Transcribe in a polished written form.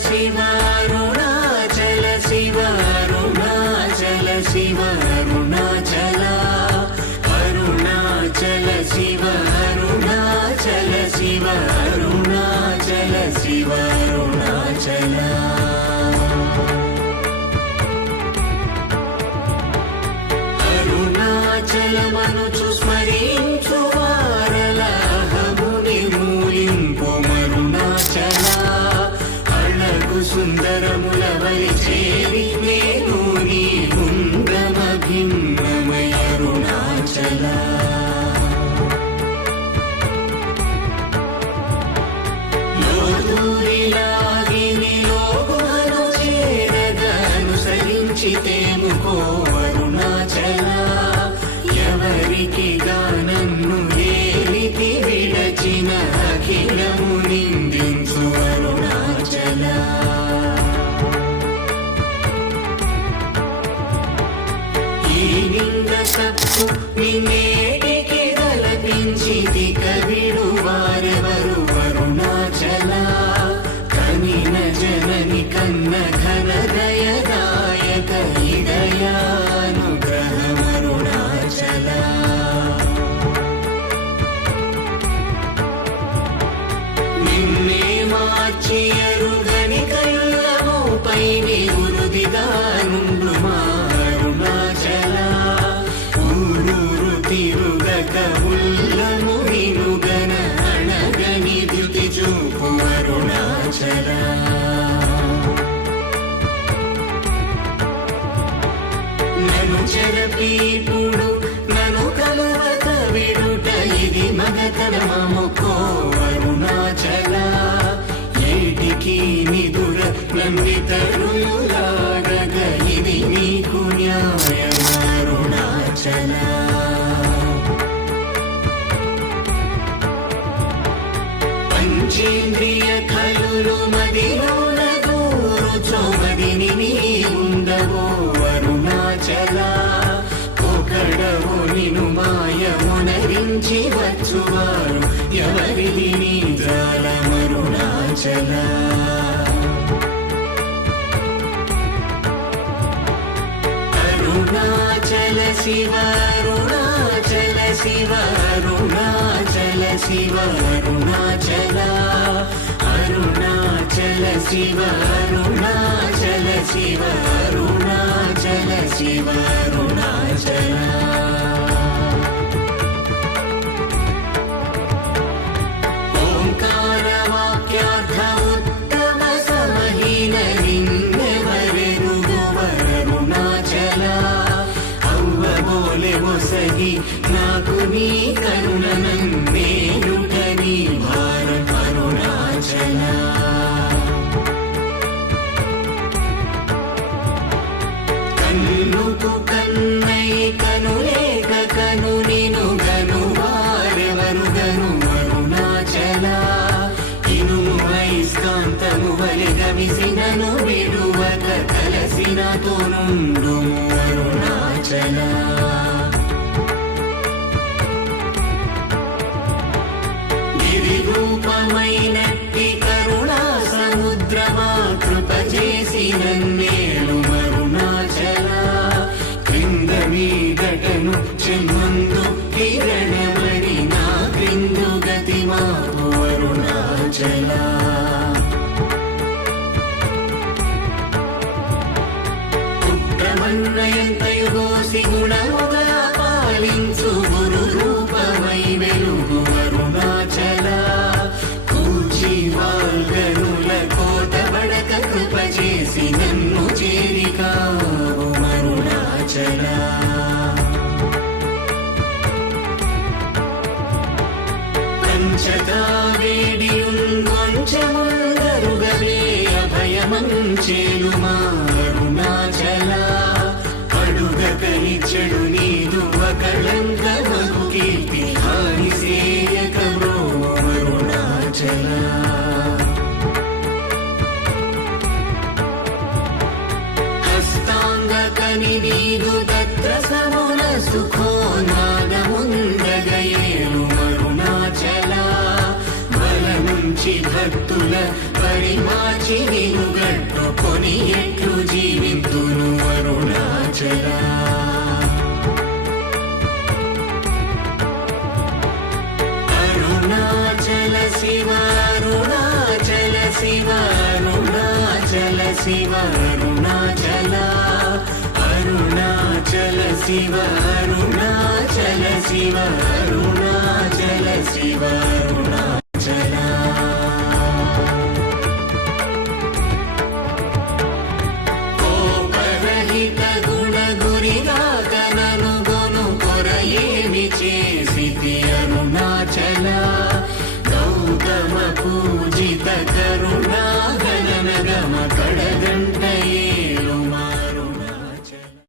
శివ అరుణాచల శివ అరుణాచల శివ అరుణాచల అరుణాచల శివ అరుణాచల శివ అరుణాచల శివ అరుణాచల అరుణాచలమనుచు స్మరించు వారలహము నిర్మూలింపు మరుణాచల అళగు సుందరముల వరి చేరి నేను నీ గుండ్రమ భిన్నమయ అరుణాచల లోదూరిలాగిని లోగుహను చేరగనుసరించితేముకో అరుణాచల ఎవరికి గానన్ను ఏలితి విడచిన అఖిలము నిందించు అరుణాచల ఈ నింద తప్పు నిన్నేటికి గలపించితి కవిడు వారెవరు అరుణాచల కనిన జనని కన్న ఘన దయదాయక హృదయానుగ్రహమరుణాచల నిన్నే మార్చి అరుగని కళ్ళమోపై నిరుదిగా నుండు మా అరుణాచల ఊరూరు తిరుగక ఉల్లము వినుగన అణగని ద్యుతి చూపు అరుణాచల నన్ను చెరపీపుడు నన్ను కలవక విడుట ఇది మగతరమముకో అరుణాచల ఏటికి నిదుర నందితరులాగగ ఇది నీకు న్యాయం అరుణాచల పంచేంద్రియ కలులు మదిలోన దూరుచోమదిని నీ ఉండవో అరుణాచల ఒకడవు నిను మాయమునరించి వచ్చువారు ఎవరిది నీ జాలమరుణాచల అరుణాచల శివ అరుణాచల శివ అరుణాచల శివ అరుణాచల అరుణాచల శివ అరుణాచల శివ అరుణాచల శివ అరుణాచల ఓంకార వాక్యార్థ ఉత్తమ సమహీన నిన్నెవరెరుగు అరుణాచల అవ్వబోలె ఒసగి నాకు నీ కరుణ నన్నేయుట నీ భారం అరుణాచల కన్నుకు కన్నై కనులేక కను నిను గను వారెవరు గను అరుణాచల ఇనుము ఐస్కాంతము వలె గమిసినను విడువక కలసినతో నుండు అరుణాచల గిరిరూపమైనట్టి కరుణా సముద్రమా కృప చేసి నన్నేలు అరుణాచల క్రింద మీదటను చెమ్మందు కిరణమడి నా క్రిందు గతి మాపు అరుణాచల పుట్టమన్నయంతయుగోసి గుణముగా పాలించు గురు రూపమై వెలుగు అరుణాచల కూచి వాల్గనుల కోట బడక కృప చేసి నన్ను చేరికావు అరుణాచల పంచగా వేడియుంగొంచెముందరుగవే అభయమంచేలు మా అరుణాచల అడుగకని చెడు నీదు అకళంక మగు కీర్తి హాని సేయక అరుణాచల హస్తాంగకని నీదు తత్ర సమున సుఖో నాగముందగయేలు అరుణాచల బల నుంచి భక్తుల పరిమాచి నిను గట్టుకొని ఎట్లు జీవింతును అరుణాచల అరుణాచల శివ అరుణాచల శివ అరుణాచల శివ అరుణాచల అరుణాచల శివ అరుణాచల శివ అరుణాచల శివ